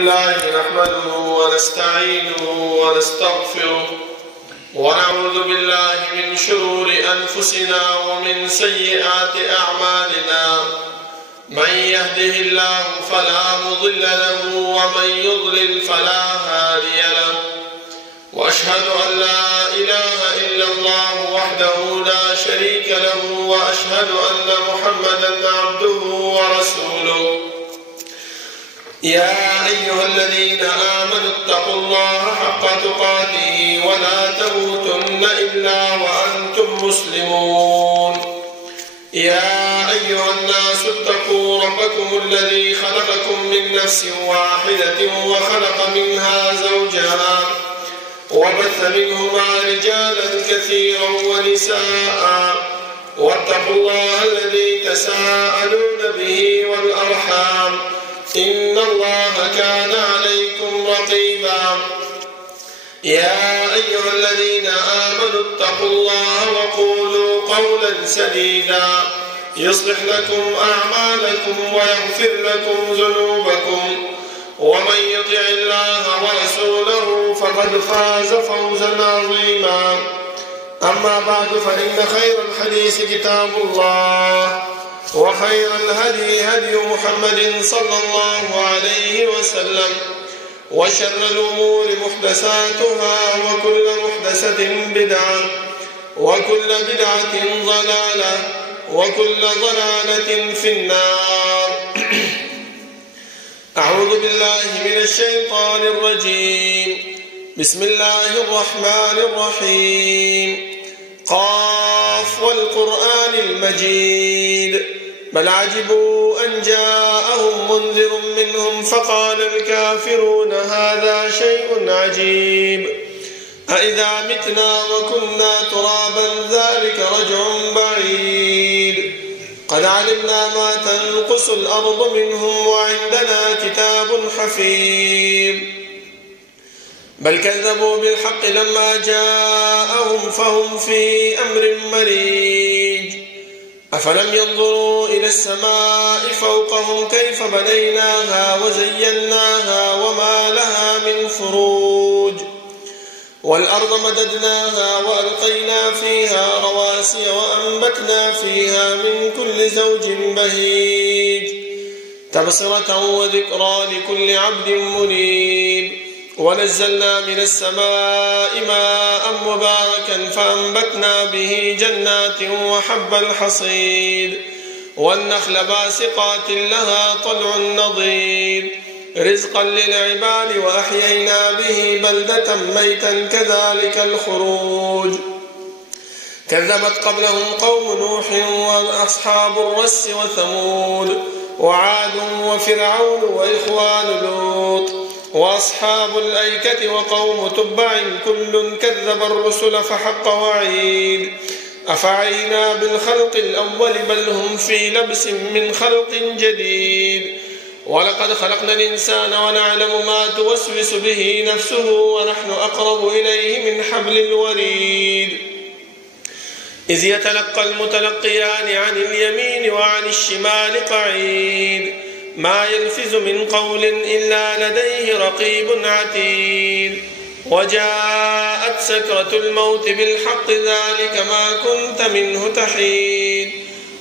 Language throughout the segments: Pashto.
الله نحمده ونستعينه ونستغفره ونعوذ بالله من شرور أنفسنا ومن سيئات أعمالنا. من يهده الله فلا مضل له ومن يضلل فلا هادي له، وأشهد أن لا إله إلا الله وحده لا شريك له، وأشهد أن محمدا عبده ورسوله. يا أيها الذين آمنوا اتقوا الله حق تقاته ولا تموتن إلا وأنتم مسلمون. يا أيها الناس اتقوا ربكم الذي خلقكم من نفس واحدة وخلق منها زوجها وبث منهما رجالا كثيرا ونساء، واتقوا الله الذي تساءلون به والأرحام إن الله كان عليكم رقيبا. يا أيها الذين آمنوا اتقوا الله وقولوا قولا سديدا يصلح لكم أعمالكم ويغفر لكم ذنوبكم، ومن يطع الله ورسوله فقد فاز فوزا عظيما. أما بعد، فإن خير الحديث كتاب الله، وخير الهدي هدي محمد صلى الله عليه وسلم، وشر الأمور محدثاتها، وكل محدثة بدعة، وكل بدعة ضلالة، وكل ضلالة في النار. أعوذ بالله من الشيطان الرجيم. بسم الله الرحمن الرحيم. قاف والقرآن المجيد، بل عجبوا أن جاءهم منذر منهم فقال الكافرون هذا شيء عجيب. أإذا متنا وكنا ترابا ذلك رجع بعيد. قد علمنا ما تنقص الأرض منهم وعندنا كتاب حفيظ. بل كذبوا بالحق لما جاءهم فهم في أمر مريج. أفلم ينظروا إلى السماء فوقهم كيف بنيناها وزيناها وما لها من فروج. والأرض مددناها وألقينا فيها رواسي وأنبتنا فيها من كل زوج بهيج، تبصرة وذكرى لكل عبد منيب. ونزلنا من السماء ماء مباركا فأنبتنا به جنات وحب الحصيد والنخل باسقات لها طلع نضيد، رزقا للعباد وأحيينا به بلدة ميتا كذلك الخروج. كذبت قبلهم قوم نوح وأصحاب الرس وثمود وعاد وفرعون وإخوان لوط وأصحاب الأيكة وقوم تبع كل كذب الرسل فحق وعيد. أفعينا بالخلق الأول بل هم في لبس من خلق جديد. ولقد خلقنا الإنسان ونعلم ما توسوس به نفسه ونحن أقرب إليه من حبل الوريد. إذ يتلقى المتلقيان عن اليمين وعن الشمال قعيد. ما يلفظ من قول إلا لديه رقيب عتيد. وجاءت سكرة الموت بالحق ذلك ما كنت منه تحيد.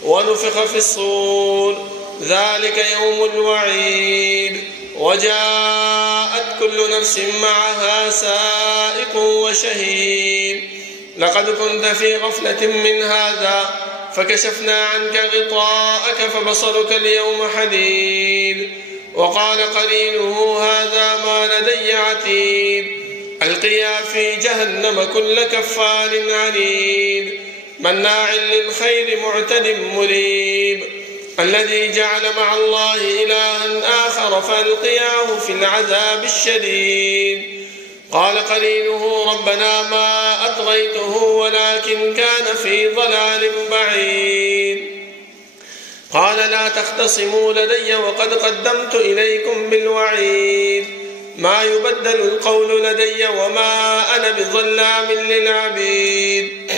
ونفخ في الصور ذلك يوم الوعيد. وجاءت كل نفس معها سائق وشهيد. لقد كنت في غفلة من هذا فكشفنا عنك غطاءك فبصرك اليوم حديد. وقال قرينه هذا ما لدي عتيد. ألقيا في جهنم كل كفار عنيد مناع للخير معتد مريب. الذي جعل مع الله إلها آخر فألقياه في العذاب الشديد. قال قرينه ربنا ما أطغيته ولكن كان في ضلال بعيد. قال لا تختصموا لدي وقد قدمت إليكم بالوعيد. ما يبدل القول لدي وما أنا بظلام للعبيد.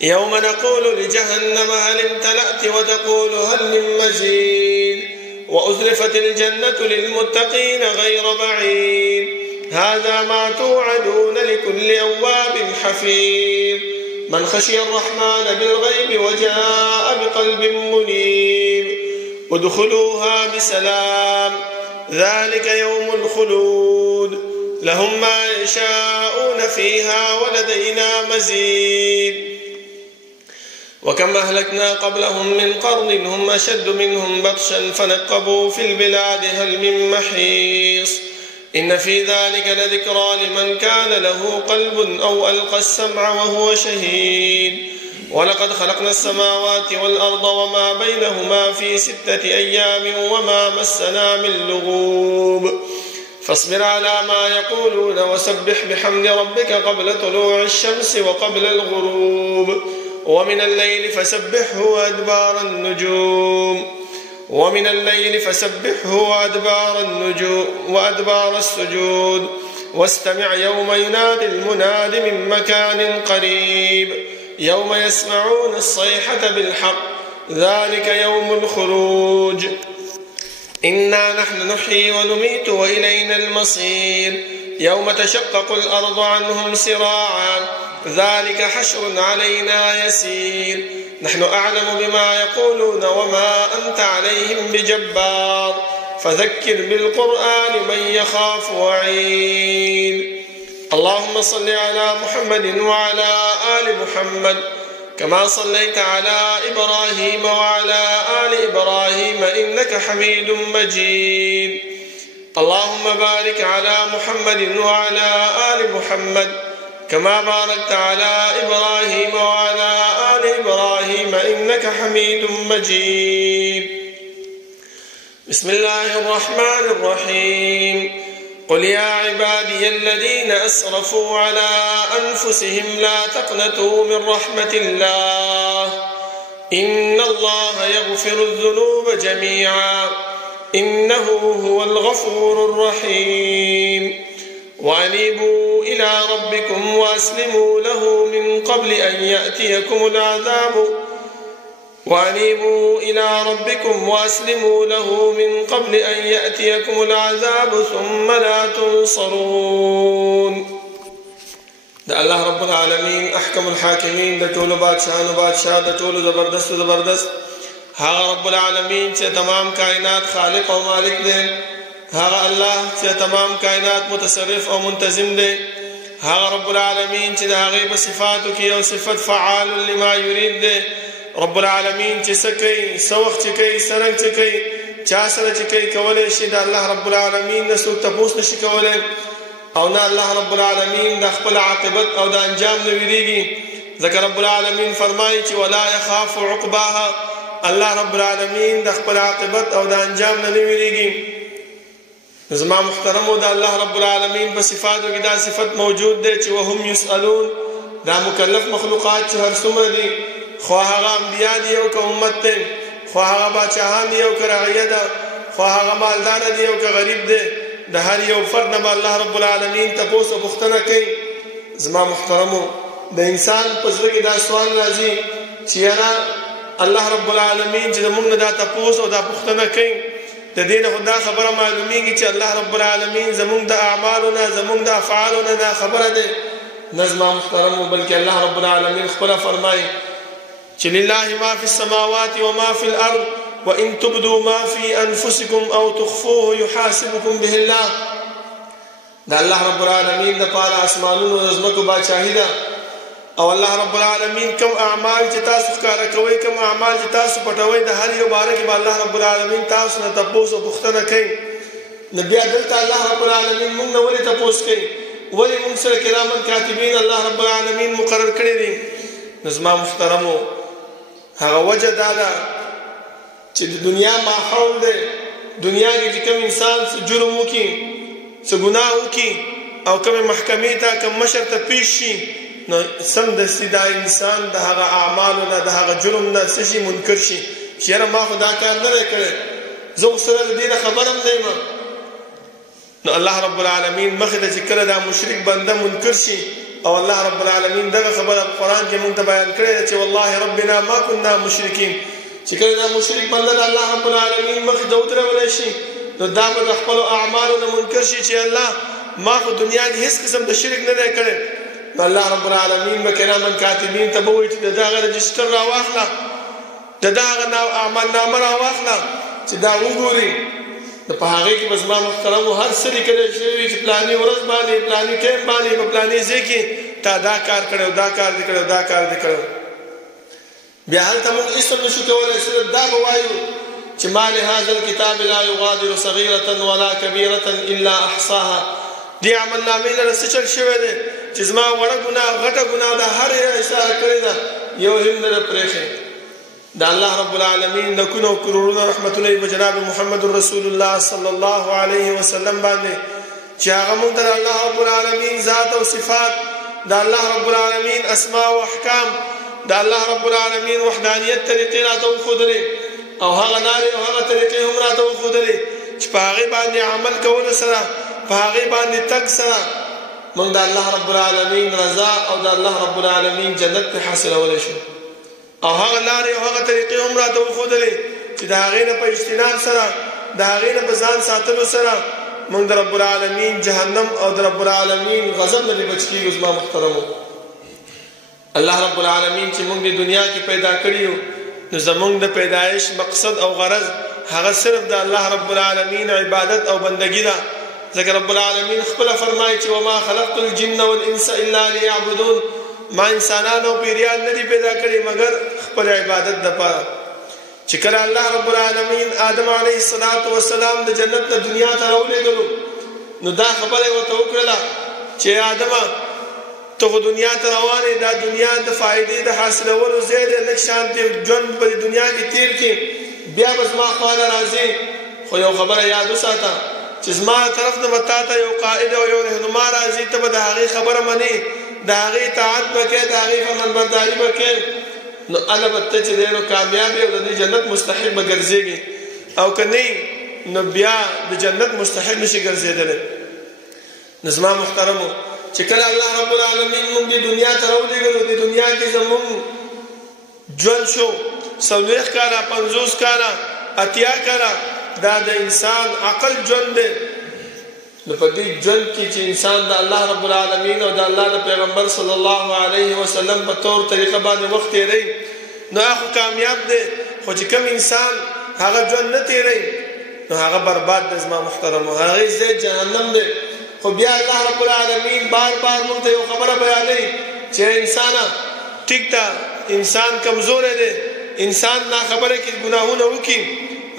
يوم نقول لجهنم هل امتلأت وتقول هل من مزيد. وأزلفت الجنة للمتقين غير بعيد هذا ما توعدون لكل أواب حفيظ من خشي الرحمن بالغيب وجاء بقلب منيب ادخلوها بسلام ذلك يوم الخلود لهم ما يشاءون فيها ولدينا مزيد وكم أهلكنا قبلهم من قرن هم أشد منهم بطشا فنقبوا في البلاد هل من محيص إن في ذلك لذكرى لمن كان له قلب أو ألقى السمع وهو شهيد ولقد خلقنا السماوات والأرض وما بينهما في 6 أيام وما مسنا من لغوب فاصبر على ما يقولون وسبح بحمد ربك قبل طلوع الشمس وقبل الغروب ومن الليل فسبحه وأدبار النجوم وأدبار السجود واستمع يوم ينادي المناد من مكان قريب يوم يسمعون الصيحة بالحق ذلك يوم الخروج إنا نحن نحيي ونميت وإلينا المصير يوم تشقق الأرض عنهم سراعا ذلك حشر علينا يسير نحن أعلم بما يقولون وما أنت عليهم بجبار فذكر بالقرآن من يخاف وعيد اللهم صل على محمد وعلى آل محمد كما صليت على إبراهيم وعلى آل إبراهيم إنك حميد مجيد اللهم بارك على محمد وعلى آل محمد كما باركت على إبراهيم وعلى آل إبراهيم إنك حميد مجيد بسم الله الرحمن الرحيم قل يا عبادي الذين أسرفوا على أنفسهم لا تقنطوا من رحمة الله إن الله يغفر الذنوب جميعا إنه هو الغفور الرحيم وأنيبوا إلى ربكم وأسلموا له من قبل أن يأتيكم العذاب ثم لا تنصرون ده الله رب العالمين أحكم الحاكمين ده طول بادشاہ ده طول زبردست ها رب العالمين چې تمام کائنات خالق و مالک دے ها الله چې تمام کائنات متصرف او منتظم دے ها رب العالمین چې د هغه په صفاتو کې یو صفت فعال لما يريد دے رب العالمین چې سکي سوخ چې کوي سرنګ چې کوي چا سره چې کوي کولای شي د الله رب العالمین نه څوک تاسو نشي کولای او نه الله رب العالمین د خپل عاقبت او د انجام نه ویریږي ذکر رب العالمین فرمایي چې ولا يخاف عقباها الله رب العالمین د خپل عاقبت او د انجام نه ویریږي زما محترمو دا الله رب العالمین په صفاتو کې دا صفت موجود دی چې وهم يسألون دا مکلف مخلوقات چې هر څومره دي خو هغه انبیا دي او که امت دي خو هغه بادشاهان دي او که رعیه ده خو هغه مالدار دي او که غریب دي د هر یو فرد نه الله رب العالمین تاسو پوښتنه کوي زما محترمو د انسان په زړه کې دا سوال راځي چې یاره الله رب العالمین چې موږ نه دا تاسو او دا پوښتنه کوي د دې نه خدا خبره معلومیږي چې الله رب العالمین زموږ د اعمالنا زموږ د افعالنا دا خبره ده نظم محترم بلکې الله رب العالمین خپل فرمایي چې لله ما فی السماوات وما فی الارض وان تبدوا ما فی انفسکم او تخفوه يحاسبكم به الله دا الله رب العالمین د پاره اسمانونو د زمکو بادشاہی ده او الله رب العالمین کوم اعمال چې تاسو ښکارا کوي کوم اعمال چې تاسو پټوي د هر یو باره کې الله رب العالمین تاسو نه تاسو پوښتنه کوي نبی دلته الله رب العالمین موږ نه ولې تاسو کوي ولې موږ سره کرامن کاتبین الله رب العالمین مقرر کړی دي نظم محترمو هغه وجه دا ده چې د دنیا ماحول دی دنیا کې کوم انسان څه جرم وکي څه ګناه وکي او کوم محکمې ته کوم مشر ته پیش شي نو سم د سیدا انسان د هغه اعمالو نه د هغه جرم نه سشي منکر شي چیرې ما خدا کار نه کړی زه سره د دې خبرم نه یم نو الله رب العالمین مخه د ذکر د مشرک بنده منکر شي او الله رب العالمین دغه خبره قرآن کې مونږ ته بیان کړی چې والله ربنا ما كنا مشرکین چې کله دا مشرک بنده د الله رب العالمین مخ ته ودرول شي نو دا به د خپل اعمالو نه منکر شي چې الله ما په دنیا کې هیڅ قسم د شرک نه دی کړی. نو الله رب العالمین به کرامن کاتبین ته به وایي چې د هغه رجسټر راواخله، د هغه اعمال نامه راواخله چې دا وګوري. د په هغې کې به زما محترمو هر څه لیکلی شوي چې پلاني ورځ باندې پلاني ټایم باندې په پلاني ځای کې تا دا کار کړی او دا کار دې کړی او دا کار دې کړی. بیا هلته موږ هېڅ هم نشو کولی، صرف دا به وایو چې ما لهذا الکتاب لا یغادر صغیرة ولا کبیرة الا احصاها. دې عملنامې لره څه چل شوی دی چې زما وړه ګناه غټه ګناه ده هر یې اشاره کړې ده، یو هم نه ده پرېښې. د الله رب العالمین لکونه او کروڑونه رحمتونه په جناب محمد رسول الله صلی الله علیه وسلم باندې چې هغه موږ ته د الله رب العالمین ذات او صفات، د الله رب العالمین اسماء او احکام، د الله رب العالمین وحدانیت طریقې راته وښودلې او هغه لارې او هغه طریقې هم راته وښودلې چې په هغې باندې عمل کولو سره، په هغې باندې تګ سره موږ د الله رب العالمین رضا او د الله رب العالمین جنت پرې حاصلولی شو. او هغه لارې او هغه طریقې هم راته وښودلې چې د هغې نه په اجتناب سره، د هغې نه په ځان ساتلو سره موږ د رب العالمین جهنم او د رب العالمین غضب نه بچ کېږو. زما محترمو، الله رب العالمین چې موږ د دنیا کې پیدا کړي یو نو زموږ د پیدایش مقصد او غرض هغه صرف د الله رب العالمین عبادت او بندگی ده. ځکه رب العالمین خپل فرمایي چې وما خلقت الجن والانس الا ليعبدون، ما انسانان او پیریان نه دي پیدا کړي مگر خپل عبادت دپاره. چې کله الله رب العالمین آدم علیه السلام د جنت نه دنیا ته راولېږلو نو دا خبره یې ورته وکړله چې آدمه ته خو دنیا ته روانې، دا دنیا د فایدې د حاصلولو ځای دی، لږ شانتې ژوند په دنیا کې تېر کړي، بیا به زما خواله راځې. خو یو خبره یاد وساته چې زما طرف نه به تا ته یو قائد او یو رهنما راځي، ته به د هغې خبره منې، د هغې اطاعت به کوې، د هغې فرمانبرداري به کوې، نو هله به ته چې دی نو کامیاب یې او د دې جنت مستحق به ګرځېږي. او که نه نو بیا د جنت مستحق نشي ګرځېدلی. نو زما محترمو چې کله الله رب العالمین موږ د دنیا ته راولېږلو، د دنیا کې زموږ ژوند شو 40 کاله 50 کاله 80 کاله، دا د انسان عقل ژوند دی. نو په دې ژوند کې چې انسان د الله رب العالمین او د الله د پیغمبر صلی الله علیه وسلم په طور طریقه باندې وخت تېروي نو هغه کامیاب دی. خو چې کوم انسان هغه ژوند نه تېروي نو هغه برباد دی. زما محترمو، هغې ځای جهنم دی. خو بیا الله رب العالمین بار بار موږ ته یو خبره بیانوي چې انسانه ټیک ده، انسان کمزوری دی، انسان ناخبره کې ګناهونه وکړي،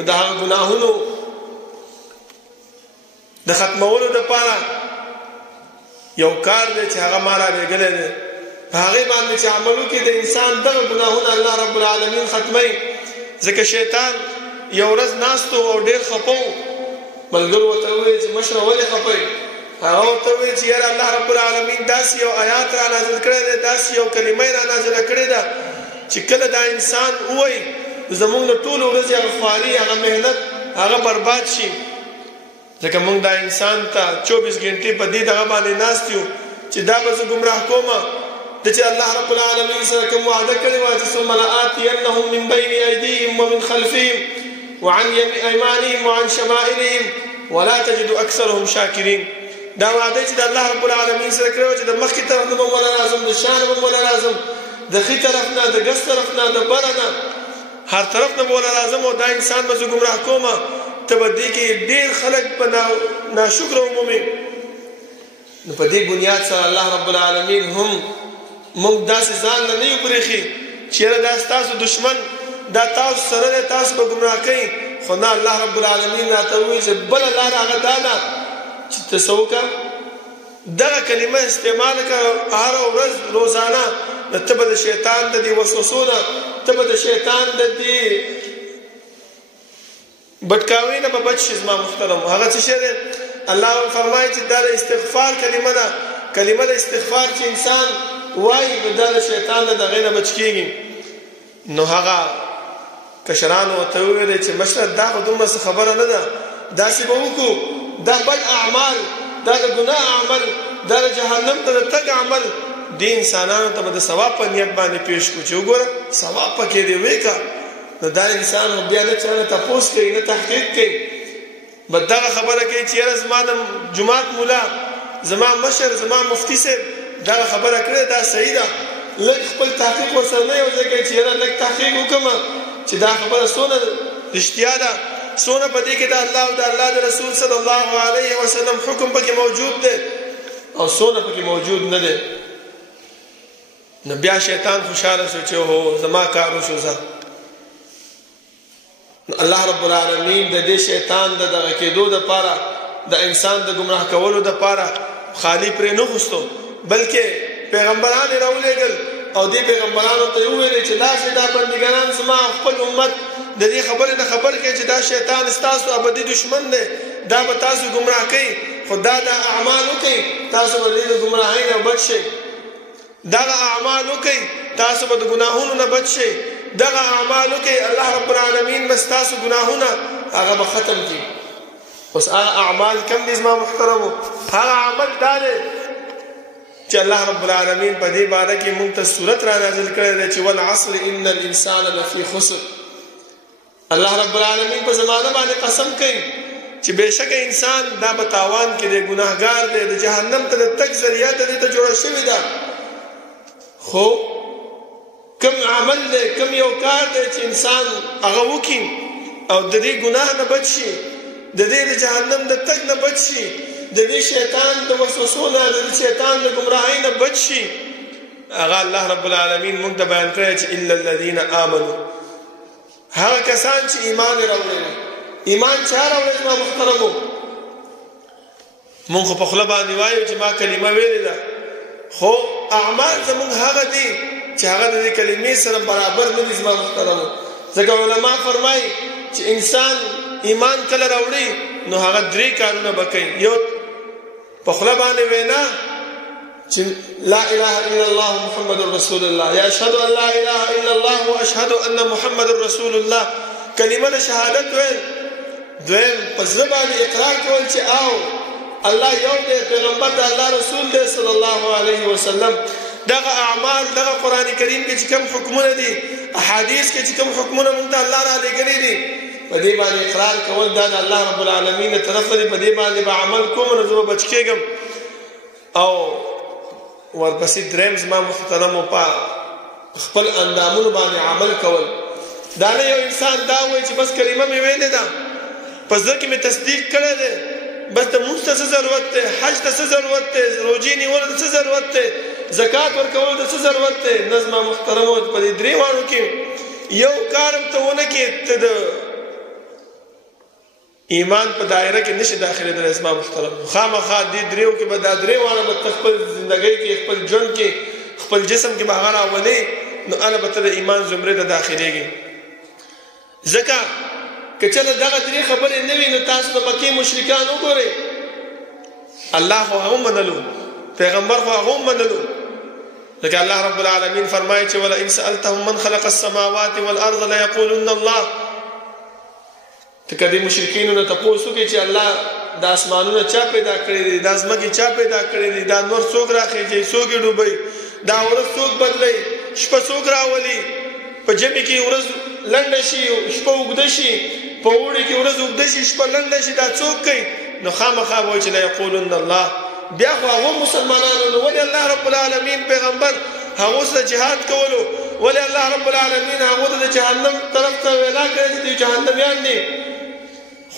د هغه ګناهونو د ختمولو دپاره یو کار دی چې هغه ما رالېږلی دی، په هغې باندې چې عمل وکړي د انسان دغه ګناهونه الله رب العالمین ختموي. ځکه شیطان یو ورځ ناست او ډېر خفه و، ملګرو ورته وویل چې مشره ولې خفه یې؟ هغه ورته وویل چې یاره الله رب العالمین داسې یو آیات را نازل کړی دی، داسې یو کلمه یې را نازله کړې ده چې کله دا انسان ووایي زموږ د ټولو ورځې هغه خواري، هغه محنت هغه برباد شي. ځکه موږ دا انسان ته 24 ګنټې په دې دغه باندې ناست یو چې دا به زه ګمراه کومه، د چې الله رب العالمین سره کوم وعده کړې وه چې ثم لآتینهم من بین ایدیهم ومن خلفهم وعن ایمانهم وعن شمائلهم ولا تجد اکثرهم شاکرین. دا وعده چې د الله رب العالمین سره کړې وه چې د مخکې طرف نه به مولا راځم، د شا نه به مولا راځم، د ښي طرف نه، د ګس طرف نه، د بره نه، هر طرف نه به مولا راځم او دا انسان به زه ګمراه کومه. ته به دې کې ډېر خلک په ناشکره ومومي. نو په دې بنیاد سره الله رب العالمین هم موږ داسې ځان نه یو پرېښي چې یاره دا ستاسو دشمن، دا تاسو سره دی، تاسو به ګمراه کوي. خو نه، الله رب العالمین راته ووایي چې بله لاره هغه دا ده چې ته څه وکړه، دغه کلمه استعمال کړه هره ورځ روزانه، نو ته به د شیطان د دې وسوسو نه، ته به د شیطان د دې بټکاوي نه به بچ شي. زما محترم، هغه څه شی دی؟ الله فرمایي چې دا د استغفار کلمه ده. کلمه د استغفار چې انسان وایي نو دا د شیطان د دغې نه بچ کېږي. نو هغه کشرانو ورته وویل چې مشره دا خو دومره څه خبره نه ده، داسې به وکړو، دا بد اعمال، دا د ګناه عمل، دا د جهنم ته د تګ عمل، دې انسانانو ته به د ثواب په نیت باندې پیش کړو چې وګوره ثواب پکې دی، ویې که نو دا انسان بیا نه چا نه تپوس کوي نه تحقیق کوي بس دغه خبره کوي چې یاره زما د جماعت مولا زما مشر زما مفتی صاحب دغه خبره کړې دا صحیح ده لږ خپل تحقیق ورسره نه یو ځای کوي چې یاره لږ تحقیق وکړم چې دا خبره څونه رښتیا ده څونه په دې کې د الله او د الله د رسول صلی الله علیه وسلم حکم پکې موجود دی او څونه پکې موجود نه دی نو بیا شیطان خوشاله شو چې هو زما کار وشو زه الله رب العالمین د دې شیطان د دغه کېدو دپاره د انسان د ګمراه کولو دپاره خالی پرې نه غوښتو بلکې پیغمبران یې راولېږل او دې پیغمبرانو ته یې وویلې چې لاشئ دا بندګانان زما خپل امت د دې خبرې نه خبر کړئ چې دا شیطان ستاسو ابدي دشمن دی دا به تاسو ګمراه کوي خو دا اعمال وکړئ تاسو به د ګمراهۍ نه بچ شئ دغه اعمال وکړئ تاسو به د ګناهونو نه بچ شئ دغه اعمال وکړئ الله رب العالمین به ستاسو ګناهونه هغه به ختم کړي اوس هغه اعمال کم دي زما محترمو هغه عمل دا دی چې الله رب العالمین په دې باره کې موږ ته سورت را نازل کړی دی چې والعصر ان الانسان لفی خسر الله رب العالمین په زمانه باندې قسم کوي چې بېشکه انسان دا په تاوان کې دی ګناهګار دی د جهنم ته د تګ ذریعه د دې ته جوړه شوې ده خو کم عمل دی کم یو کار دی چې انسان هغه وکړي او د دې ګناه نه بچ شي د دې د جهنم د تګ نه بچ شي د دې شیطان د وسوسو نه د شیطان د ګمراهۍ نه بچ شي هغه الله رب العالمین موږ ته بیان کړی چې الا الذین آمنوا هغه کسان چې ایمان راوړي ایمان چا راوړي زما محترمو موږ خو په خوله باندې وایو چې ما کلمه ویلې ده خو اعمال زموږ هغه دي چې هغه د دې کلمې سره برابر نه دي زما محترمو ځکه علما فرمایي چې انسان ایمان کله راوړي نو هغه درې کارونه به کوي یو په خوله باندې وینا چې لا اله الا الله محمد رسول الله یا اشهد ان لا اله الا الله واشهد ان محمد رسول الله کلمه د شهادت ویل دویم په زړه باندې اقرار کول چې او الله یو دی پیغمبر د الله رسول دی صلی الله علیه وسلم دغه اعمال دغه قران کریم کې چې کوم حکمونه دي احادیث کې چې کوم حکمونه موږ ته الله را لګلي دي په دې باندې اقرار کول دا د الله رب العالمین طرف ته په دې باندې به عمل کوم نو زه بچ کېږم او ورپسې دریم زما محترمو په خپل اندامونو باندې عمل کول دا نه یو انسان دا وایي چې بس کلمه مې ویلې ده په زړه کې مې تصدیق کړی دی بس د مونځ ته څه ضرورت دی حج ته څه ضرورت دی روژې نیولو ته څه ضرورت دی زکات ورکولو ته څه ضرورت دی نه زما محترمو په دې درې واړو کې یو کار هم ته ونه کې ته د ایمان په دایره کې نشي داخلېدلی زما محترم خامخا دې دریو کې به دا درې واړه به ته خپل زندګۍ کې خپل ژوند کې خپل جسم کې به هغه راولې نو هله به ته د ایمان زمرې ته داخلېږي ځکه که چېرته دغه درې خبرې نه وي نو تاسو د مکې مشرکان وګورئ الله خو هغه منلو پیغمبر خو هغه منلو لکه الله رب العالمین فرمایي چې ولئن سألتهم من خلق السماوات والارض ليقولن الله ته کدی مشرکینو نه تاسو کې چې الله د اسمانونو چا پیدا کړی دي د ځمکې چا پیدا کړی دي دا نور څوک راخېږي څوک ډوبي دا ورځ څوک بدلي شپه څوک راولي په جمع کې ورځ لنډه شي شپه اوږده شي په اوړي کې ورځ اوږده شي شپه لنډه شي دا څوک کوي نو خامخا وایي چې لا یقولن الله بیا خو هغه مسلمانانو نو ولې الله رب العالمین پیغمبر هغه سره جهاد کولو ولې الله رب العالمین هغه د جهنم طرف ته وینا کړې دي جهنميان دي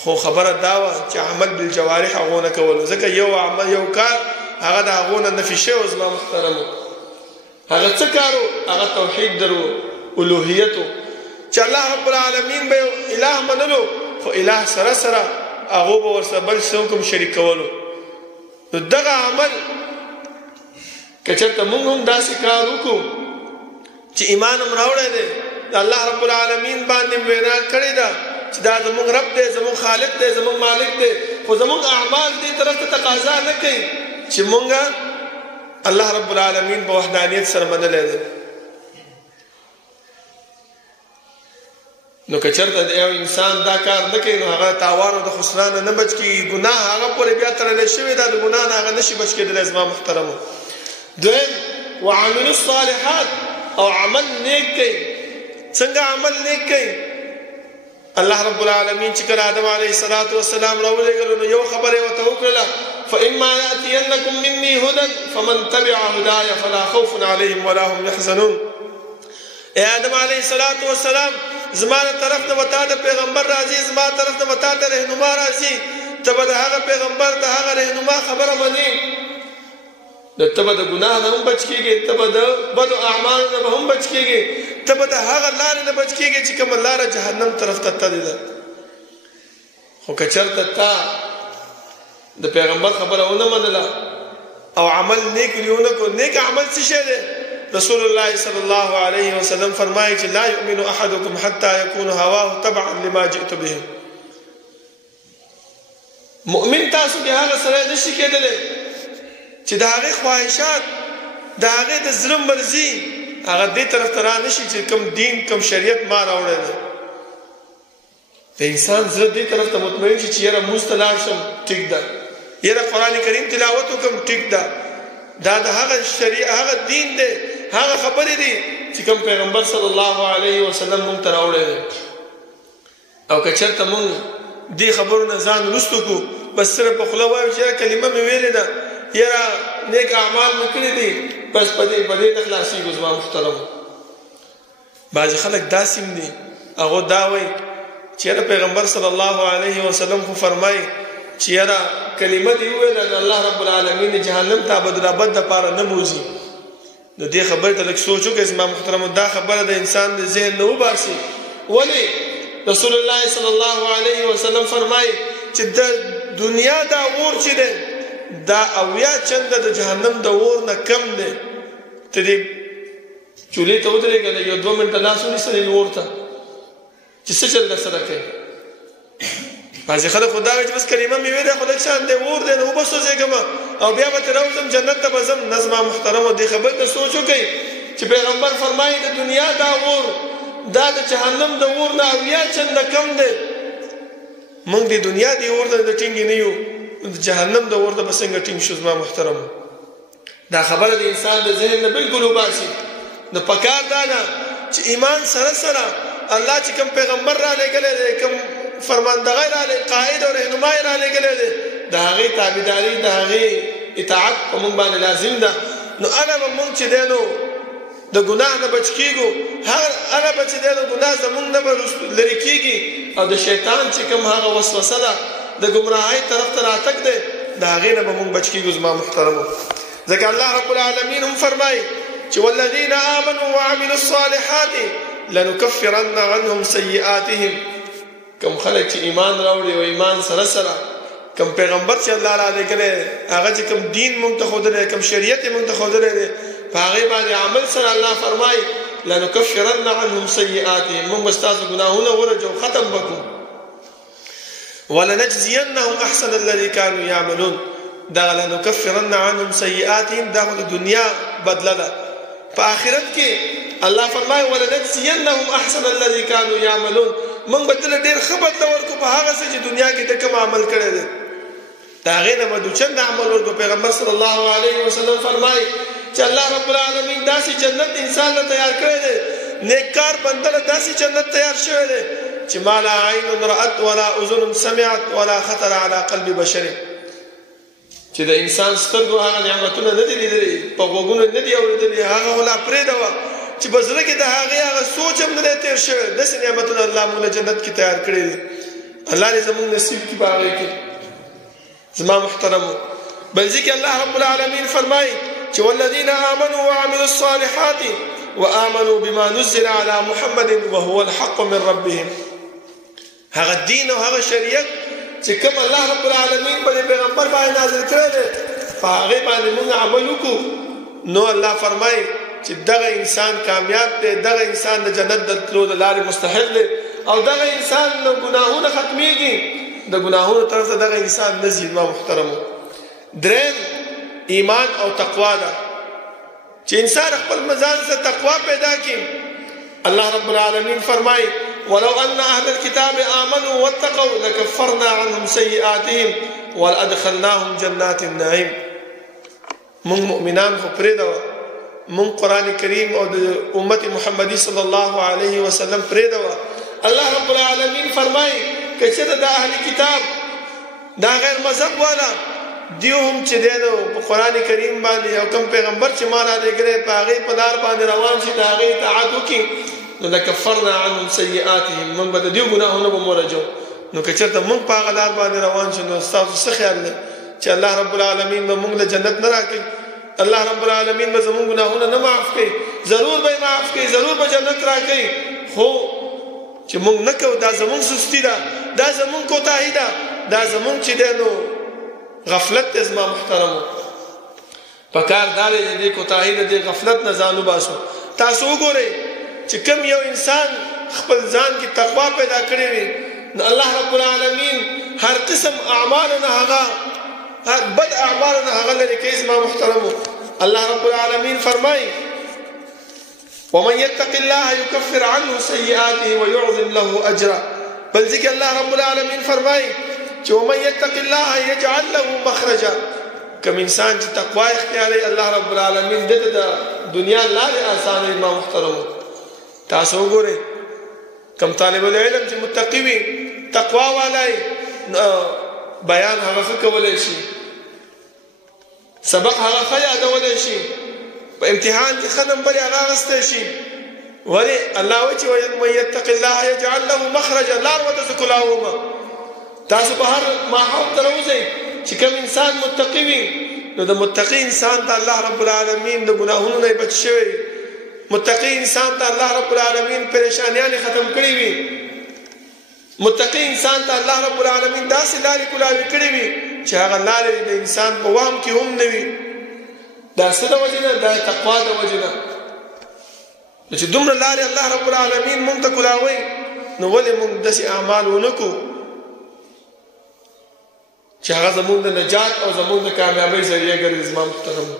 خو خبره دا و چې عمل بالجوارح هغه نه کولو ځکه یو عمل یو کار هغه د هغه نه نفي شوی زما محترمو هغه څه کارو هغه توحید درو الوهیت چې الله رب العالمین به الہ منلو خو الہ سره سره هغه به ورسره بل څوک شریک کولو نو دغه عمل که چېرته موږ هم داسې کار وکړو چې ایمان هم راوړی دی د الله رب العالمین باندې وینا کړې ده چې دا زموږ رب دی زموږ خالق دی زموږ مالک دی خو زموږ اعمال دې طرف ته تقاضا نه کوي چې موږ الله رب العالمین په وحدانیت سره منلی دی نو که چېرته یو انسان دا کار نه کوي نو هغه تاوان او د خسران نه بچ کېږي ګناه هغه پورې بیا تړلی شوی دا د ګناه نه هغه نشي بچ کېدلی زما محترمو دویم وعملو الصالحات او عمل نیک کوي څنګه عمل نیک کوي الله رب العالمین چې کله آدم علیه السلام راولېږلو نو یو خبره یې ورته وکړله فإما يأتينكم مني هدى فمن تبع هداي فلا خوف عليهم ولا هم يحزنون. اے آدم علیه السلام زما طرف نه وتا د پیغمبر راځي، زما طرف نه وتا د رهنما راځي، ته به د هغه پیغمبر د هغه رهنما خبره منې، ته به د ګناه نه هم بچ کېږې، ته به د بدو اعمالو نه به هم بچ کېږې، ته به د هغه لارې نه بچ کېږې چې کومه لاره جهنم طرف ته تللې ده. خو که چېرته تا د پیغمبر خبره ونه منله او عمل نیک ونه کړو، نیک عمل څه شی دی؟ رسول الله صلی الله علیه وسلم فرمایي چې لا یؤمن احدکم حتی یکون هواه تبعا لما جئت به. مؤمن تاسو کې هغه سره نشي کېدلی چې د هغې خواهشات د هغې د زړه مرضي هغه دې طرف ته را نشي چې کوم دین کوم شریعت ما راوړی دی. د انسان زړه دې طرف ته مطمئن شي چې یاره مونځ ته لاړ شم ټیک ده، یاره قرآن کریم تلاوت وکړم ټیک ده، دا د هغه شریعت هغه دین دی، هغه خبرې دي چې کوم پیغمبر صلی الله علیه وسلم مونږ ته راوړی دی. او که چېرته مونږ دې خبرو نه ځان وروستو کړو، بس صرف په خوله وایو چې یاره کلمه مې ویلې ده، یاره نیک اعمال مې کړي دي، بس په دې نه خلاصېږو. زما محترمو بعضې خلک داسې هم دي هغو دا وایي چې یاره پیغمبر صلی الله علیه وسلم خو فرمایي چې یاره کلمه دې وویله د الله رب العالمین جهنم ته ابدالابد دپاره نه موځي. نو دې خبرې ته لږ سوچ وکړئ زما محترمو، دا خبره د انسان د ذهن نه وباسي. ولې رسول الله صلی الله علیه وسلم فرمایي چې د دنیا دا اور چې دی دا 80 چنده د جهنم د اور نه کم دی. ته دې چولې ته ودرېږه، یو 2 منټه لاس ونیسه اور ته چې څه چل درسره کوي. بعضې خلک خو دا وایي چې بس کلمه مې ویلې خو لږ شان دی اور دی نو وبسوځېږم او بیا به ترې راوځم جنت ته به ځم. نه زما محترمو دې خبرې ته سوچ وکړئ چې پیغمبر فرمایي د دنیا دا اور دا د جهنم د اور نه 80 چنده کم دی. موږ د دنیا د اور نه د ټینګې نه یو، د جهنم د اور نه به څنګه ټینګ شو؟ زما محترمو دا خبره د انسان د ذهن نه بلکل وباسي. نو پکار دا نه چې ایمان سره سره الله چې کوم پیغمبر را لېږلی دی، کوم فرماندغی را قائد او رهنمای را لېږلی دی، د هغې تابعداري د هغې اطاعت په موږ باندې لازم ده. نو هله به موږ چې دی نو د ګناه نه بچ کېږو، هله به چې دی نو ګناه زموږ نه به لرې کېږي او د شیطان چې کوم هغه وسوسه ده د ګمراهۍ طرف ته راتګ دی د هغې نه به موږ بچ کېږو. زما محترمو ځکه الله رب العالمین هم فرمایي چې والذین آمنوا وعملوا الصالحات لنکفرن عنهم سیئاتهم. کوم خلک چې ایمان راوړي او ایمان سره سره کوم پیغمبر چې الله را لېږلی هغه چې کوم دین موږ ته ښودلی، کوم شریعت یې موږ ته ښودلی دی، په هغې باندې عمل سره الله فرمایي لنکفرن عنهم سیئاتهم، موږ به ستاسو ګناهونه ورجو ختم به کړو. ولنجزینهم احسن الذي كانوا يعملون. دغه لنکفرن عنهم سیئاتهم دا خو د دنیا بدله ده. په آخرت کې الله فرمایي ولنجزینهم احسن الذي كانوا يعملون، موږ به دله ډېر ښه بدله ورکړو په هغه څه چې دنیا کې د کوم عمل کړی دی د هغې نه به دوچنده عمل ورکړو. پیغمبر صلی الله علیه وسلم فرمایي چې الله رب العالمین داسې جنت انسان له تیار کړی دی، نیککار بنده له داسې جنت تیار شوی دی چې ما لا عین رأت ولا اذن سمعت ولا خطر على قلب بشر. چې د انسان سترګو هغه نعمتونه نه دي لیدلي، په غوږونو نه دي اورېدلي، هغه خو لا پرېږده چې په زړه کې د هغې هغه سوچ هم نه دی تېر شوی. داسې نعمتونه الله موږ له جنت کې تیار کړي دي. الله دې زموږ نصیب کړي په هغې کې. زما محترمو بل ځای کې الله رب العالمین فرمایي چې والذین آمنوا وعملوا الصالحات وآمنوا بما نزل على محمد وهو الحق من ربهم. هغه دین او هغه شریعت چې کوم الله رب العالمین په پیغمبر باندې نازل کړی دی په هغې باندې موږ عمل وکړو نو الله فرمایي چې دغه انسان کامیاب دی، دغه انسان د جنت د تلو د لارې مستحق دی او دغه انسان نو ګناهونه ختمیږي، د ګناهونو طرف ته دغه انسان نه ځي. ما محترمو درېیم ایمان او تقوا ده چې انسان خپل ځان ته تقوا پیدا کړي. الله رب العالمین فرمایي ولو ان اهل الكتاب امنوا واتقوا لكفرنا عنهم سيئاتهم ولادخلناهم جنات النعيم. من مؤمنان خو پرېږده من قرآن کریم او د امت محمدي صلی الله علیه وسلم پرېږده الله رب العالمین فرمایي که چېرته د اهل کتاب دا غیر مذهب والا دیو هم چې دی نو په قرآن کریم باندې یو کوم پیغمبر چې ما رالیږلی په هغې په لار باندې روان شي د هغې اطاعت وکړي نو لکفرنا عنهم سیئاتهم موږ به د دیو ګناهونه به مورجو. نو که چېرته موږ په هغه لار باندې روان شو نو ستاسو څه خیال دی چې الله رب العالمین به موږ له جنت نه راکړي؟ الله رب العالمین به زموږ ګناهونه نه معاف کوي؟ ضرور به یې معاف کوي، ضرور به جنت راکوي. خو چې موږ نه کوو دا زموږ سستی ده، دا زموږ کوتاهي ده، دا زموږ چې دی نو غفلت دی. زما محترمو پکار دا دی د دې کوتاهي د دې غفلت نه ځان وباسو. تاسو وګورئ چې کوم یو انسان خپل ځان کې تقوا پیدا کړې وي نو الله رب العالمین هر قسم اعمالو نه هغه هر بد اعمالو نه هغه لرې کوي. زما محترمو الله رب العالمین فرمایي ومن يتق الله يكفر عنه سيئاته ويعظم له اجرا. بل ځکه الله رب العالمین فرمایي چې ومن يتق الله يجعل له مخرجا. کوم انسان چې تقوا اختیاري الله رب العالمین دته د دنیا لارې آسانه. ما محترمو تاسو وګورئ کوم طالب العلم چې متقی وي تقوا والای بیان هغه کولی شي، سبق هغه یادولی شي، په امتحان کې ښه نمبر هغه اخیستی شي. ولې الله وایي چې ومن یتق الله یجعل له مخرجا لار ورته زه کولاومه. تاسو په هر ماحول ته راوځئ چې کوم انسان متقی وي نو د متقی انسان ته الله رب العالمین د ګناهونو نه بچ شوی. متقی انسان ته الله رب العالمین پریشانیاں ختم کړی وي. متقی انسان ته الله رب العالمین داسې لارې کولاوي کړی وي چې هغه لارې د انسان په وهم کې هم نه وي. دا څه د وجې نه؟ دا تقوا د وجې نه. نو چې دومره لارې الله رب العالمین موږ ته کولاوي نو ولې موږ داسې اعمال ونه کړو چې هغه زموږ د نجات او زموږ د کامیابۍ ذریعه ګرځي. زما محترمو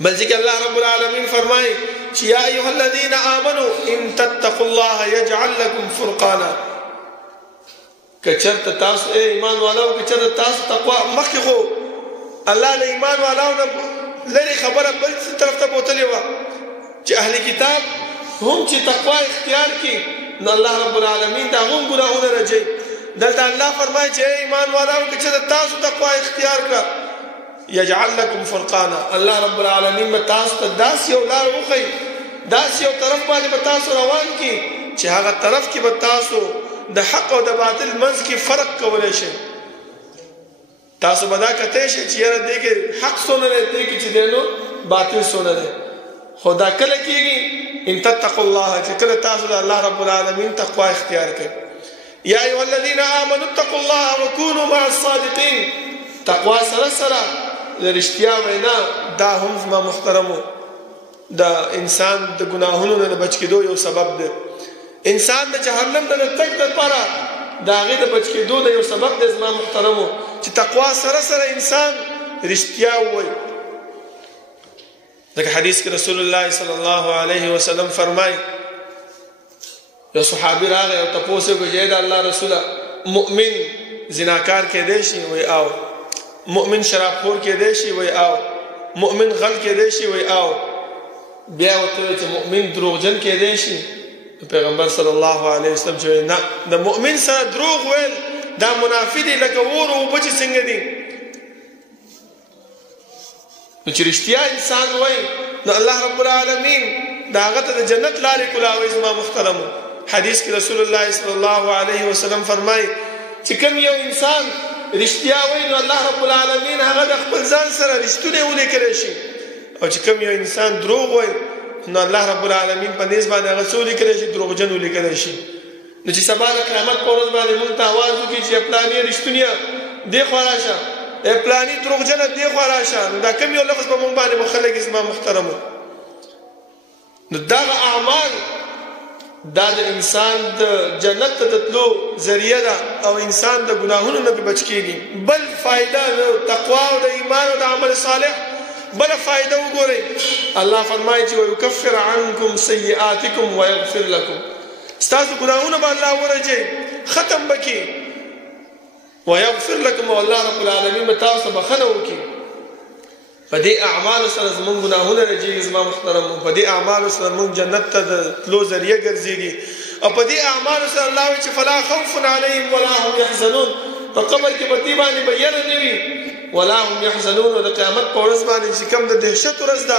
بل ځکه الله رب العالمین فرمایي چې یا ایها الذین آمنوا ان تتقوا الله یجعل لكم فرقانا. که چېرته تاسو ایمان والاو که چېرته تاسو تقوا مخکې خو الله له ایمان والاو نه لرې خبره بل طرف ته بوتلې وه چې اهل کتاب هم چې تقوا اختیار کړي نو الله رب العالمین د هغو ګناهونه رجوي. دلته الله فرمایي چې ایمان والاو که چېرته تاسو تقوا اختیار کړه یجعل لكم فرقانا. الله رب العالمین به تاسو ته داسې یو لار وښیي، داسې یو طرف باندې به تاسو روان کړي چې هغه طرف کې به تاسو د حق او د باطل منځ کې فرق کولی شئ. تاسو به دا کتی شئ چې یاره دې کې حق څونه دی، دې کې چې دی نو باطل څونه دی. خو دا کله کېږي ان تتقوا الله چې کله تاسو د الله رب العالمین تقوا اختیار کړئ. یا ایها الذین آمنوا اتقوا الله وکونوا مع الصادقین. تقوا سره سره د رښتیا وینا دا هم زما محترمو د انسان د ګناهونو نه بچ کېدو یو سبب دی. انسان د جهنم د تګ لپاره د هغې د بچ کېدو د یو سبب دی. زما محترمو چې تقوا سره سره انسان رښتیا ووایي. ځکه حدیث کې رسول الله صلی الله علیه وسلم فرمایي یو صحابي راغی او تپوس یې وکړ چې د الله رسوله مؤمن زناکار کېدی شي؟ وایي او. مؤمن شرابخور کېدی شي؟ وایي او. مؤمن غل کېدی شي؟ وایي او. بیا ورته وایي چې مؤمن دروغجن کېدی شي؟ پیغمبر صلی الله علیه وسلم چې نه، د مؤمن سره دروغ ویل دا منافی دی لکه اور او اوبه چې څنګه دي. نو چې رښتیا انسان وایي نو الله رب العالمین د هغه ته د جنت لارې کولاوي. زما محترمو حدیث کې رسول الله صلی الله علیه وسلم فرمایي چې کوم یو انسان رښتیا وایي نو الله رب العالمین هغه د خپل ځان سره رښتونی ولیکلی شي، او چې کوم یو انسان دروغ وایي نو الله رب العالمین په نیز باندې هغه څه ولیکلی شي؟ دروغجن ولیکلی شي. نو چې سبا د قیامت په ورځ باندې موږ ته اواز وکړي چې پلانې رښتونیه دې خوا راشه، پلانې دروغجنه دې خوا راشه، نو دا کوم یو لفظ په موږ باندې مخلګي. زما محترمو نو دغه اعمال دا د انسان د جنت ته تلو ذریعه ده او انسان د ګناهونو نه بچ کېږي. بل فایده د تقوا او د ایمان او د عمل صالح بل فائدہ وګورئ. الله فرمایي چې ويكفر عنكم سيئاتكم ويغفر لكم. ستاسو ګناهونه به الله ورجي ختم بکي ويغفر لكم، والله رب العالمین به تاسو بخنه وکي. په دې اعمال سره زموږ ګناهونه رجي. زما محترم په دې اعمال سره موږ جنت ته تلو ذریعہ ګرځيږي او په دې اعمالو سره الله وایي چې فلا خوف علیهم ولا هم يحزنون په قبر کې په دې باندې به یره نه وي ولا هم يحزنون او د قیامت په ورځ باندې چې کوم د دهشت ورځ ده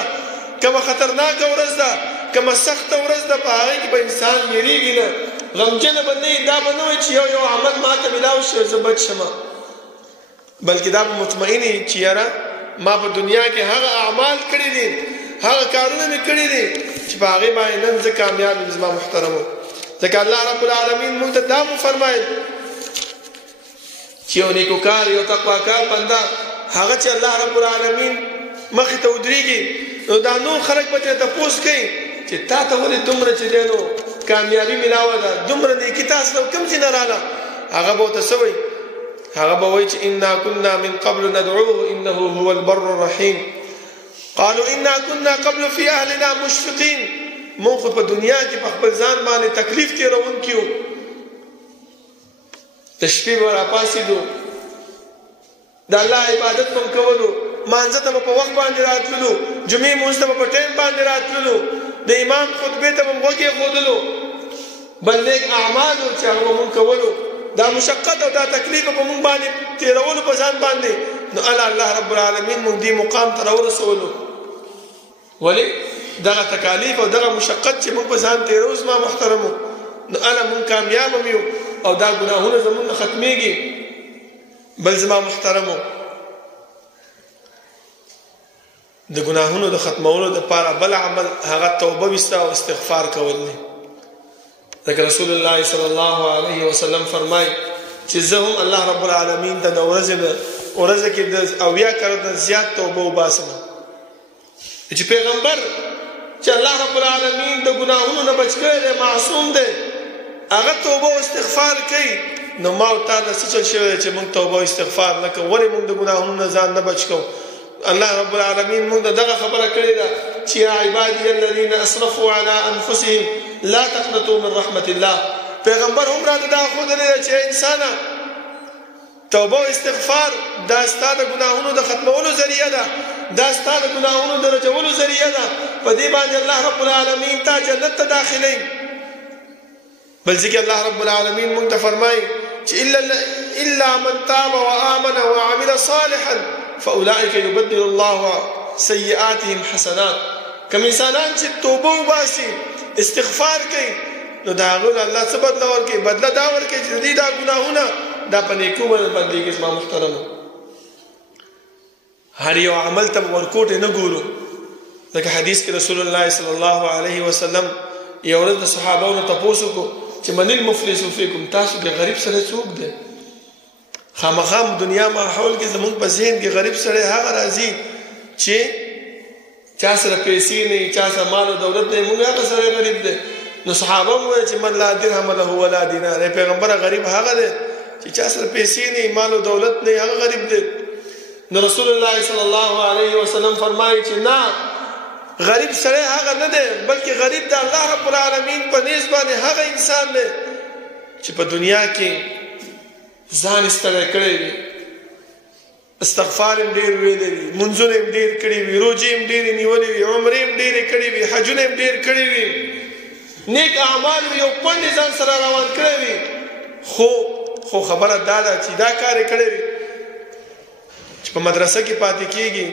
کومه خطرناکه ورځ ده کومه سخته ورځ ده په هغې کې به انسان یېرېږي نه غمجنه به نه وي دا به نه وي چې یو عمل ماته میلاو شي زه بچ شمه بلکې دا به مطمئن وي چې یاره ما په دنیا کې هغه اعمال کړي دي هغه کارونه مې کړي دي چې په هغې باندې نن زه کامیاب یم زما محترمو ځکه الله رب العالمین موږ ته دا وفرمایل چې یو نیکوکار یو تقواکار بنده هغه چې الله رب العالمین مخې ته ودرېږي نو دا نور خلک به ترې تپوس کوي چې تا ته ولې دومره چې دی نو کامیابي میلاوه ده دومره نیکي تاسو ته کوم ځای نه راغله هغه به ورته څه وایي هغه به وایي چې انا كنا من قبل ندعوه انه هو البر الرحیم قالوا انا كنا قبل في اهلنا مشفقين مونږ په دنیا کې په خپل ځان باندې تکلیف تېروونکي وو د شپې به راپاڅېدو د الله عبادت به کولو مانځه ته به په وخت باندې راتللو جمعې مونځ ته به په ټایم باندې راتللو د امام خطبې ته به مو غوږ ایښودلو بل نیک اعمالو چې هغه به مونږ کولو دا مشقت او دا تکلیف به مونږ باندې تېرولو په ځان باندې نو الله رب العالمین مونږ دې مقام ته راورسولو ولې دغه تکالیف او دغه مشقت چې مونږ په ځان تېرو زما محترمو نو مونږ کامیاب هم یو او دا ګناهونه زمونږ نه ختمېږي بل زما محترمو د ګناهونو د ختمولو دپاره بل عمل هغه توبه وستا او استغفار کول دی ځکه رسول الله صلی الله علیه وسلم فرمایي چې زه هم الله رب العالمین ته د ورځې کې د 80 کرته زیات توبه وباسم چې پیغمبر چې الله رب العالمین د ګناهونو نه بچ کړی دی معصوم دی هغه توبه او استغفار کوي نو ما او تا نه څه چل شوی چې موږ توبه او استغفار نه کوو ولې موږ د ګناهونو نه ځان نه بچ کوو الله رب العالمین موږ ته دغه خبره کړې ده چې یا عبادي الذین اسرفوا علی انفسهم لا تقنطوا من رحمت الله پیغمبر هم راته دا ښودلی ده چې انسانه توبه او استغفار دا ستا د ګناهونو د ختمولو ذریعه ده دا ستا د ګناهونو د رجولو ذریعه ده په دې باندې الله رب العالمین تا جنت ته داخلوي بل ځکه الله رب العالمین موږ ته فرمایي چې الا من تاب وآمن وعمل صالحا فاولئک یبدل الله سیئاتهم حسنات کوم انسانان چې توبه وباسي استغفار کوي نو دا هغوی الله څه بدله ورکوي بدله دا ورکوي چې د دې دا ګناهونه دا په نیکو باندې بدلېږي زما محترمو هر یو عمل ته ورکوټې نه ګورو ځکه حدیث کې رسول الله صلی الله علیه وسلم یو ورځ د صحابهو نه تپوس وکړو چې من المفلس فیکم تاسو کې غریب سره څوک دی خامخا دنیا ماحول کې زمونږ په ذهن کې غریب سره هغه راځي چې چا سره پیسې نه چا سره مال او دولت نه موږ هغه سره غریب دی نو صحابه وایي چې من لا درهم له ولا دینار پیغمبر غریب هغه دی چې چا سره پیسې نه مال او دولت نه هغه غریب دی نو رسول الله صلی الله علیه وسلم فرمایي چې نه غریب سره هغه نه دی بلکې غریب د الله رب العالمین په نسبت باندې هغه انسان دی چې په دنیا کې ځان ستړی کړی وي استغفار هم ډېر ویلی وي منځونه هم ډېر کړي وي روژې هم ډېرې نیولې وي عمرې هم ډېرې کړې وي حجونه هم ډېر کړي وي نیک اعمال یو پنډې ځان سره روان کړی وي خو خبره دا ده چې دا کار یې کړی وي چې په مدرسه کې پاتې کېږي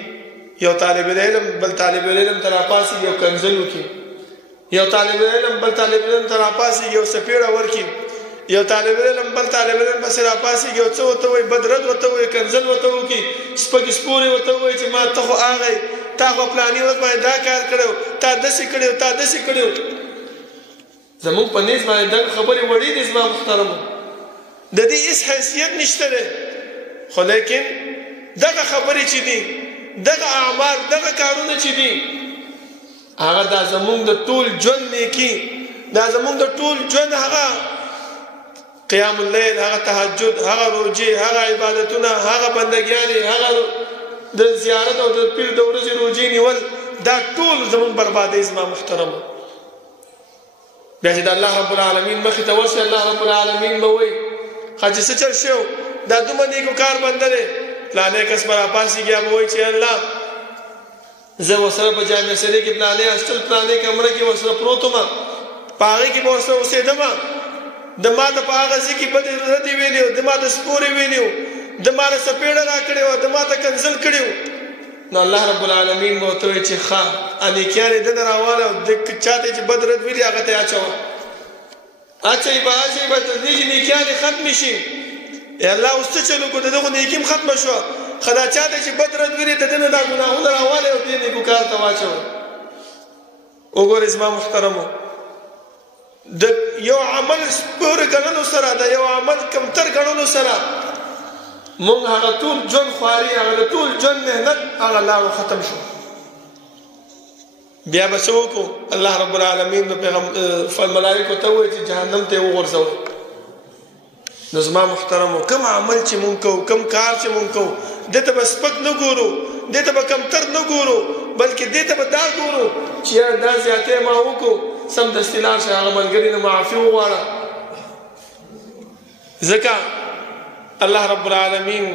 یو طالب العلم بل طالب العلم ته راپاڅېږي یو کنځل وکړي یو طالب العلم بل طالب العلم ته راپاڅېږي یو څپېړه ورکړي یو طالب علم بل طالب علم پسې راپاڅېږي یو څه ورته وایي بدرد ورته وایي کنځل ورته وکړي سپکې سپورې ورته وایي چې ما ته خو هغی تا خو پلاني ورځ باندې دا کار کړی تا داسې کړی تا داسې کړی زمونږ په نیز باندې دغه خبرې وړې دي زما محترمو د دې هېڅ حیثیت نشته دی خو لیکن دغه خبرې چې دي دغه اعمال دغه کارونه چې دي هغه دا زمونږ د ټول ژوند نیکي دا زمونږ د ټول ژوند هغه قیام اللیل هغه تهجد هغه روجې هغه عبادتونه هغه بندګیانې هغه د زیارت او د پیر د ورځې روجې نیول دا ټول زمونږ بربادۍ زما محترمو بیا چې د الله رب العالمین مخې ته ورشي الله رب العالمین به وایي ښه چې څه چل شو دا دومره نیکوکار بنده دی پلانی کس به راپاڅېږي هغه به وایي چې الله زه ورسره په جامع صدیق کې پلانی هاسټل پلانی کمره کې ورسره پروت وم په هغې کې به ورسره اوسېدمه د ما ته په هغه ځای کې بدې ردې ویلي وو، د ما ته سپورې ویلي وو، د ما ته څپېړه راکړې وه، د ما ته کنځل کړي وو. نو الله رب العالمین به ورته وایي چې ښه نیکیان یې دننه راواله او چا ته چې بد رد ویلي هغه ته یې اچوه، اچوي به تر دې چې نیکیان یې ختمې شي. الله اوس څه چل وکړو، د دغو نیکي هم ختمه شوه، ښه دا چا ته چې بد رد ویلي د ده نه دا ګناهونه راواله او دې نیکو کار ته واچوه. وګورئ زما محترمو، د یو عمل سپور ګڼلو سره، د یو عمل کمتر ګڼلو سره مونږ هغه ټول ژوند خواري، هغه د ټول ژوند محنت هغه لاړو ختم شو. بیا به څه وکړو؟ الله رب العالمین د ملایکو ته ووایي چې جهنم ته یې وغورځوئ. نو زما محترمو کم عمل چې مونږ کوو، کم کار چې مونږ کوو، دې ته به سپک نه ګورو، دې ته به کمتر نه ګورو، بلکې دې ته به دا ګورو چې یاره دا زیاتې ما وکړو، سمدستي لاړ شه هغه ملګري نه معافي وغواړه. ځکه الله رب العالمین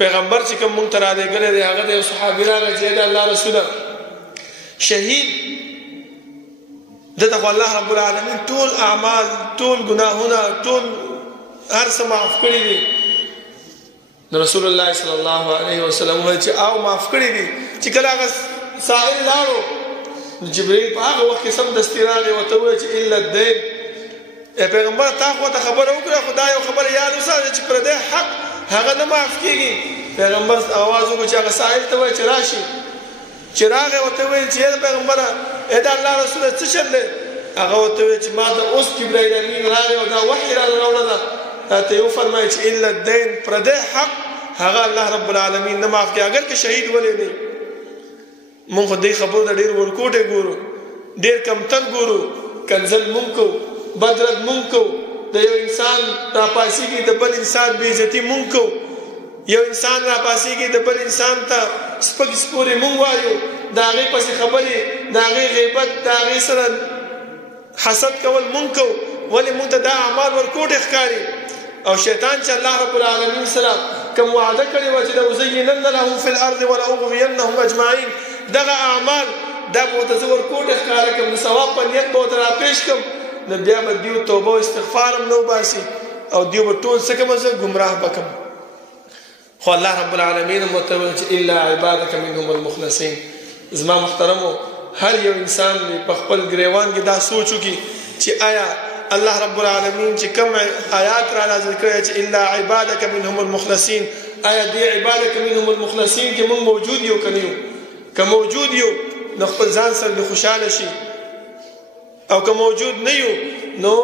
پیغمبر چې کوم مونږ ته رالیږلی دی هغه د یو صحابي راغی چې د الله رسوله شهید دته خو الله رب العالمین ټول اعمال، ټول ګناهونه، ټول هر څه معاف کړي دي. نو رسول الله صلی الله علیه وسلم وایي چې او معاف کړي دي. چې کله هغه سائل لاړو جبرئیل په هغه وخت کې سمدستي راغی ورته وویل چې الا الدین، پیغمبر تا خو ته خبره وکړه، خو دا یو خبره یاد وساته چې پردی حق هغه نه معاف کېږي. پیغمبر آواز وکړو چې هغه سائل ته وایي چې راشي. چې راغی ورته ویل چې ای پیغمبره ای د الله رسوله څه چل دی؟ هغه ورته ویل چې ما ته اوس جبرائیل امین راغی او دا وحی راله راوړله، راته یې وفرمایي چې الا الدین، پردی حق هغه الله رب العالمین نه معاف کړي، اگر که شهید ولې نه. مونږ خو دې خبرو ته ډېر ورکوټې ګورو، ډېر کمتر ګورو، کنځل مونږ کوو، بد رد مونږ کوو، د یو انسان راپاسېږي د بل انسان بې عزتي مونږ کوو، یو انسان راپاسېږي د بل انسان ته سپک سپورې مونږ وایو، د هغې پسې خبرې، د هغې غیبت، د هغې سره حسد کول مونږ کوو. ولې مونږ ته دا اعمال ورکوټې ښکاري. او شیطان چې الله رب العالمین سره کوم وعده کړې وه چې لأزینن لهم فی الارض ولأغوینهم اجمعین، دغه اعمال دا به ورته زه ورکوټې ښکاره کړم، د ثواب په نیت به ورته راپېښ کړم. نو بیا به دیو توبه او استغفار هم نه وباسي او دیو به ټول څه کړم زه ګمراه به کړم. خو الله رب العالمین هم ورته ویل چې الا عبادک منهم المخلصین. زما محترمو هر یو انسان په خپل ګریوان کې دا سوچ وکړي چې آیا الله رب العالمین چې کوم آیات را نازل کړی چې الا عبادک منهم المخلصین، آیا دې عبادک منهم المخلصین کې موږ موجود یو که نه یو؟ که موجود یو نو خپل ځان سره دې خوشحاله شي، او که موجود نه یو نو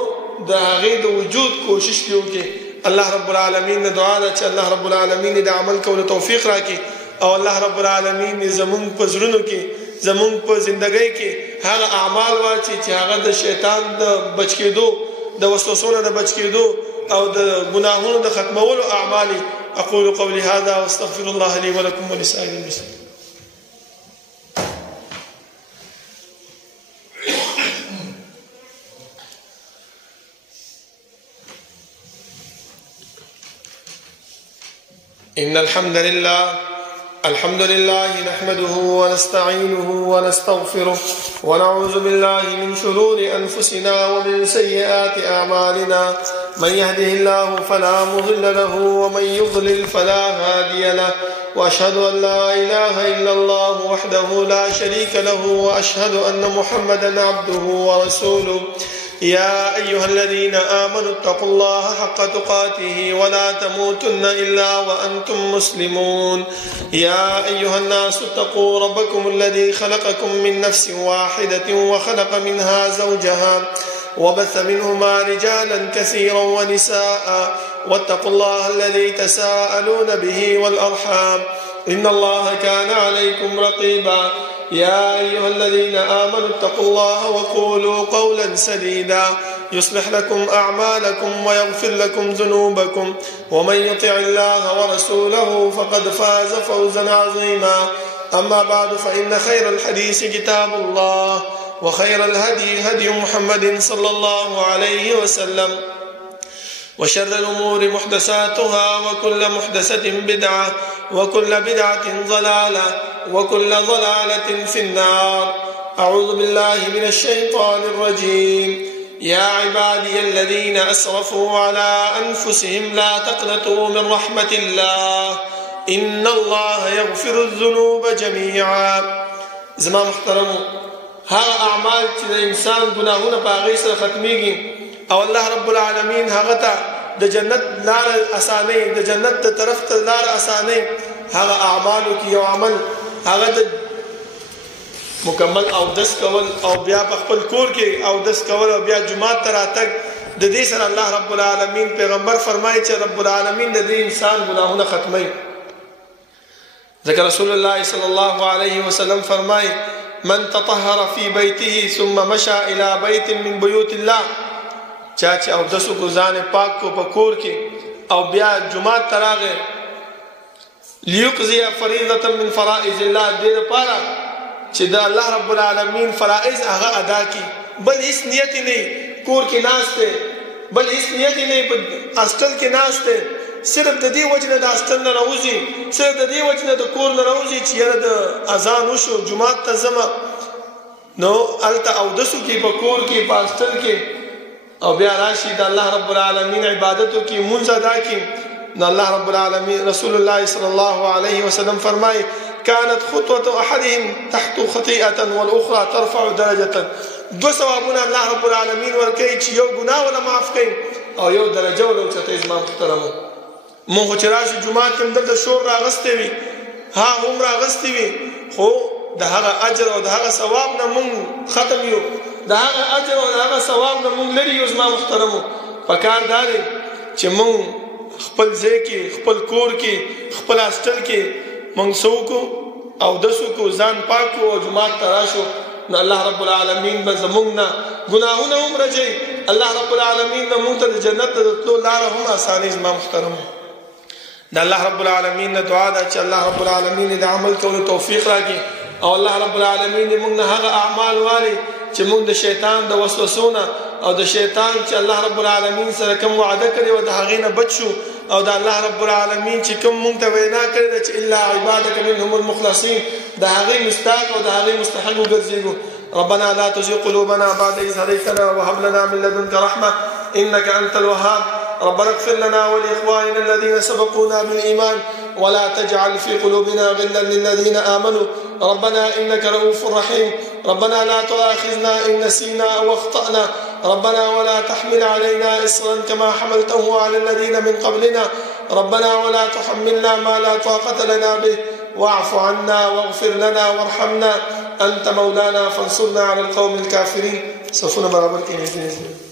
د هغې د وجود کوشش دې وکړي. الله رب العالمین نه دعا ده چې الله رب العالمین د عمل کولو توفیق راکړي، او الله رب العالمین زمونږ په زړونو کې، زمونږ په زندګۍ کې هغه اعمال واچي چې هغه د شیطان د بچ کېدو، د وسوسو نه د بچ کېدو او د ګناهونو د ختمولو اعمال. اقول قولي هذا واستغفر الله لي ولكم ولسائر المسلمين. إن الحمد لله نحمده ونستعينه ونستغفره ونعوذ بالله من شرور أنفسنا ومن سيئات أعمالنا، من يهده الله فلا مضل له ومن يضلل فلا هادي له، وأشهد أن لا إله إلا الله وحده لا شريك له، وأشهد أن محمدا عبده ورسوله. يا أيها الذين آمنوا اتقوا الله حق تقاته ولا تموتن إلا وأنتم مسلمون. يا أيها الناس اتقوا ربكم الذي خلقكم من نفس واحدة وخلق منها زوجها وبث منهما رجالا كثيرا ونساء، واتقوا الله الذي تساءلون به والأرحام، إن الله كان عليكم رقيبا. يا أيها الذين آمنوا اتقوا الله وقولوا قولا سديدا يصلح لكم أعمالكم ويغفر لكم ذنوبكم، ومن يطع الله ورسوله فقد فاز فوزا عظيما. أما بعد، فإن خير الحديث كتاب الله، وخير الهدي هدي محمد صلى الله عليه وسلم، وشر الأمور محدثاتها، وكل محدثة بدعة، وكل بدعة ضلالة، وكل ضلالة في النار. أعوذ بالله من الشيطان الرجيم. يا عبادي الذين أسرفوا على أنفسهم لا تقنطوا من رحمة الله إن الله يغفر الذنوب جميعا. زما محترمو، هغه اعمال چې د انسان ګناهونه په هغې سره ختمیږي او الله رب العالمین هغه ته د جنت لاره اسانوي، د جنت د طرف ته لاره اسانوي، هغه اعمالو کې یو عمل هغه د مکمل اودس کول او بیا په خپل کور کې اودس کول او بیا جمعات ته راتګ. د دې سره الله رب العالمین پیغمبر فرمایي چې رب العالمین د دې انسان ګناهونه ختموي. ذکر رسول الله صلی الله علیه وسلم فرمایي من تطهر في بيته ثم مشى الى بيت من بيوت الله، چا چې اودس کو ځان پاک کو په کور کې او بیا جمعات ته راغی ليقضي فريضة من فرائض الله، دې لپاره چې د الله رب العالمین فرائض هغه ادا کی، بل هیڅ نیت نه کور کې ناشته، بل هیڅ نیت نه په اصل کې ناشته، صرف د دې وجنه د اصل نه راوځي، صرف د دې وجنه د کور نه راوځي چې یاره د اذان وشو جمعات ته ځم نو الته اودسو کې په کور کې په اصل کې او بیا راشي د الله رب العالمین عبادتو کې مونږ ادا کی. نو الله رب العالمین رسول الله صلی الله علیه وسلم فرمایي كانت خطوة أحدهم تحت خطيئة والأخرى ترفع درجة. دو ثوابونه الله رب العالمین ورکوي چې یو ګناه ولا معاف کوي او یو درجه ولا اوچتوي. زما محترمو، مونږ چې راشو جمعات کې دلته شور راغستی وي، ها هم راغستی وي، خو د هغه اجر او د هغه ثواب نه مونږ ختم یو، د هغه اجر او د هغه ثواب نه مونږ لري یو. زما محترمو، پکار دا دی چې مونږ خپل ځای کې خپل کور کې خپل هاسټل کې مونږ سوکو او دسو کو ځان پاکو او جمعات ته راشو نو الله رب العالمین به زمونږ نه ګناهونه هم رجوي، الله رب العالمین به مونږ ته د جنت د تلو لاره هم اساني. زما محترمو، د الله رب العالمین نه دعا ده چې الله رب العالمین د عمل کولو توفیق راکړي او الله رب العالمین دې مونږ نه هغه اعمال والي چې مونږ د شیطان د وسوسونه او د شیطان چې الله رب العالمین سره کوم وعده کړی و د هغې نه بچ شو او د الله رب العالمین چې کوم مونږ ته وینا کړې ده چې الا عبادك منهم المخلصین د هغې مستحق او د هغې مستحق وګرځېږو. ربنا لا تزغ قلوبنا بعد إذ هديتنا وهب لنا من لدنك رحمة إنك أنت الوهاب. ربنا اغفر لنا ولإخواننا الذين سبقونا بالإيمان ولا تجعل في قلوبنا غلا للذين آمنوا ربنا إنك رؤوف رحيم. ربنا لا تؤاخذنا إن نسينا أو أخطأنا ربنا ولا تحمل علينا إصرا كما حملته على الذين من قبلنا ربنا ولا تحملنا ما لا طاقة لنا به واعف عنا واغفر لنا وارحمنا أنت مولانا فانصرنا على القوم الكافرين. صفونا برابر كنيسة